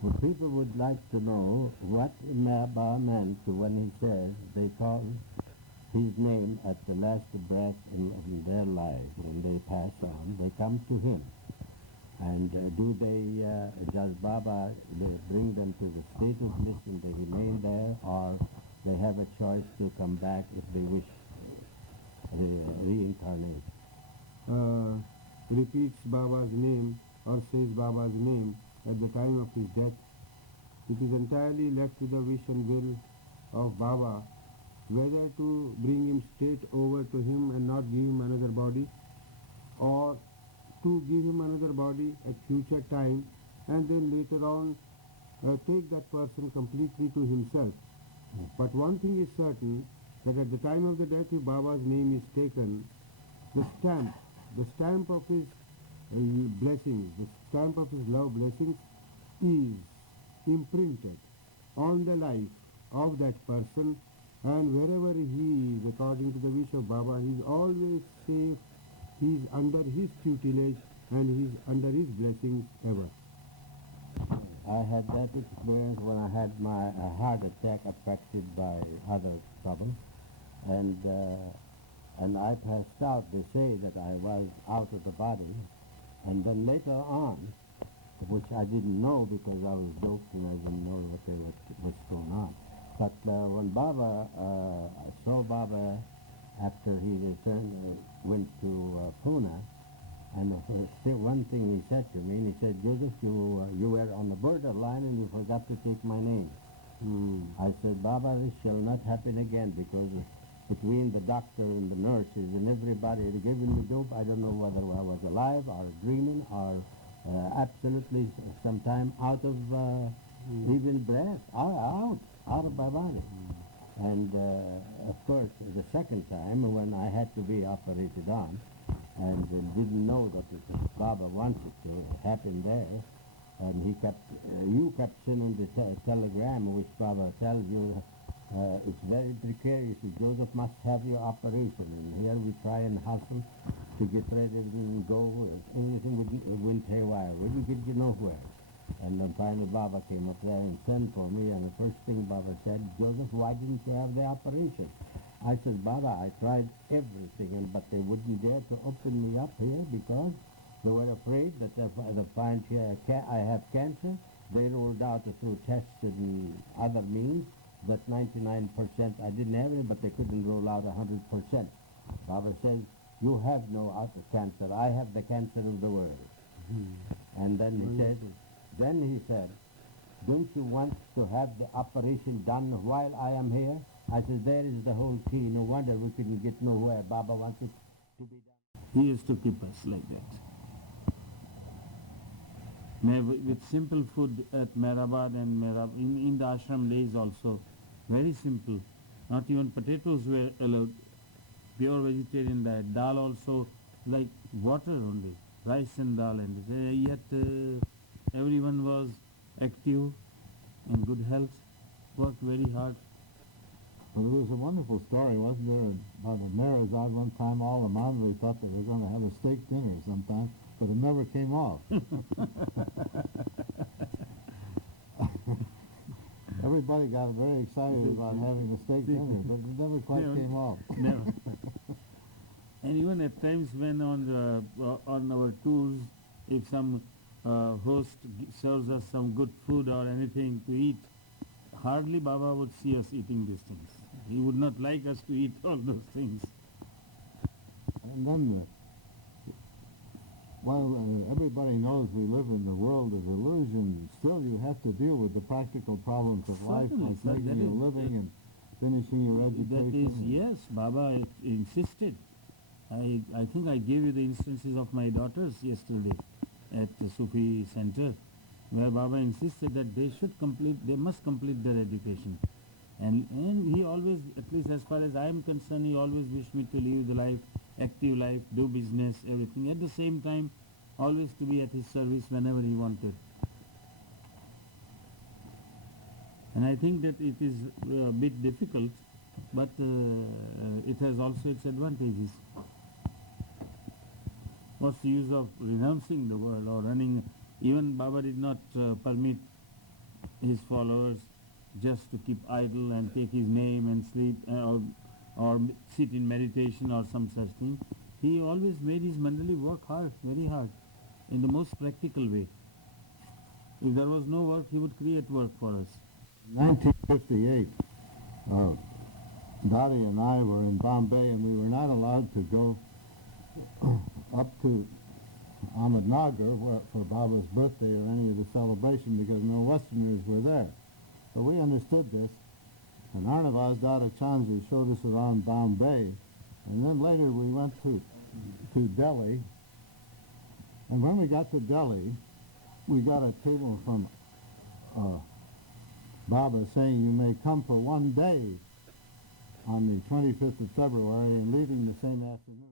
Well, people would like to know what Baba meant when he says they call his name at the last breath in their life. When they pass on, they come to him. And does Baba bring them to the state of bliss and they remain there, or they have a choice to come back if they wish reincarnate? Repeats Baba's name or says Baba's name at the time of his death, it is entirely left to the wish and will of Baba whether to bring him straight over to him and not give him another body, or to give him another body at future time and then later on take that person completely to himself. But one thing is certain, that at the time of the death, if Baba's name is taken, the stamp of his blessings, the stamp of his love blessings is imprinted on the life of that person, and wherever he is, according to the wish of Baba, he is always safe, he is under his tutelage and he is under his blessings ever. I had that experience when I had my heart attack affected by other trouble, and I passed out. They say that I was out of the body, and then later on, which I didn't know because I was joking, I didn't know what's going on. But when Baba, I saw Baba after he returned, went to Pune, and one thing he said to me, and he said, Joesph, you were on the borderline and you forgot to take my name. I said, Baba, this shall not happen again, because between the doctor and the nurses and everybody had given me dope. I don't know whether I was alive or dreaming or absolutely sometime out of even breath, out of my body. And of course, the second time when I had to be operated on, and didn't know that Baba wanted to happen there, and you kept sending the telegram which Baba tells you it's very precarious. Joesph must have your operation, and here we try and hustle to get ready and go. Everything went haywire. We didn't get nowhere. And then finally Baba came up there and sent for me, and the first thing Baba said, Joesph, why didn't you have the operation? I said, Baba, I tried everything, but they wouldn't dare to open me up here because they were afraid that if they find I have cancer, they ruled out through tests and other means that 99% I didn't have it, but they couldn't rule out 100%. Baba says, you have no cancer. I have the cancer of the world. And then he said, don't you want to have the operation done while I am here? I said, there is the whole key. No wonder we couldn't get nowhere. Baba wanted to be done. He used to keep us like that. With simple food at Meherabad and in the ashram days also, very simple. Not even potatoes were allowed. Pure vegetarian diet. Dal also like water only. Rice and dal. And yet everyone was active, in good health, worked very hard. But it was a wonderful story, wasn't there, about the Maharajee one time all the Mandali thought they were going to have a steak dinner sometime, but it never came off. Everybody got very excited about having a steak dinner, but it never quite came off. Never. And even at times when on our tours, if some host serves us some good food or anything to eat, hardly Baba would see us eating these things. He would not like us to eat all those things. And then, while everybody knows we live in the world of illusion, still you have to deal with the practical problems of life, Certainly, like making a living and finishing your education. That is, yes, Baba insisted. I think I gave you the instances of my daughters yesterday at the Sufi center, where Baba insisted that they must complete their education. And he always, at least as far as I am concerned, he always wished me to live the life, active life, do business, everything. At the same time, always to be at his service whenever he wanted. And I think that it is a bit difficult, but it has also its advantages. What's the use of renouncing the world or running? Even Baba did not permit his followers just to keep idle and take his name and sleep or sit in meditation or some such thing. He always made his Mandali work hard, very hard, in the most practical way. If there was no work, he would create work for us. 1958, Dari and I were in Bombay, and we were not allowed to go up to Ahmednagar for Baba's birthday or any of the celebration because no Westerners were there. But we understood this, and Arnavaz Dada Chandra showed us around Bombay, and then later we went to Delhi, and when we got to Delhi, we got a cable from Baba saying you may come for one day on the 25th of February and leaving the same afternoon.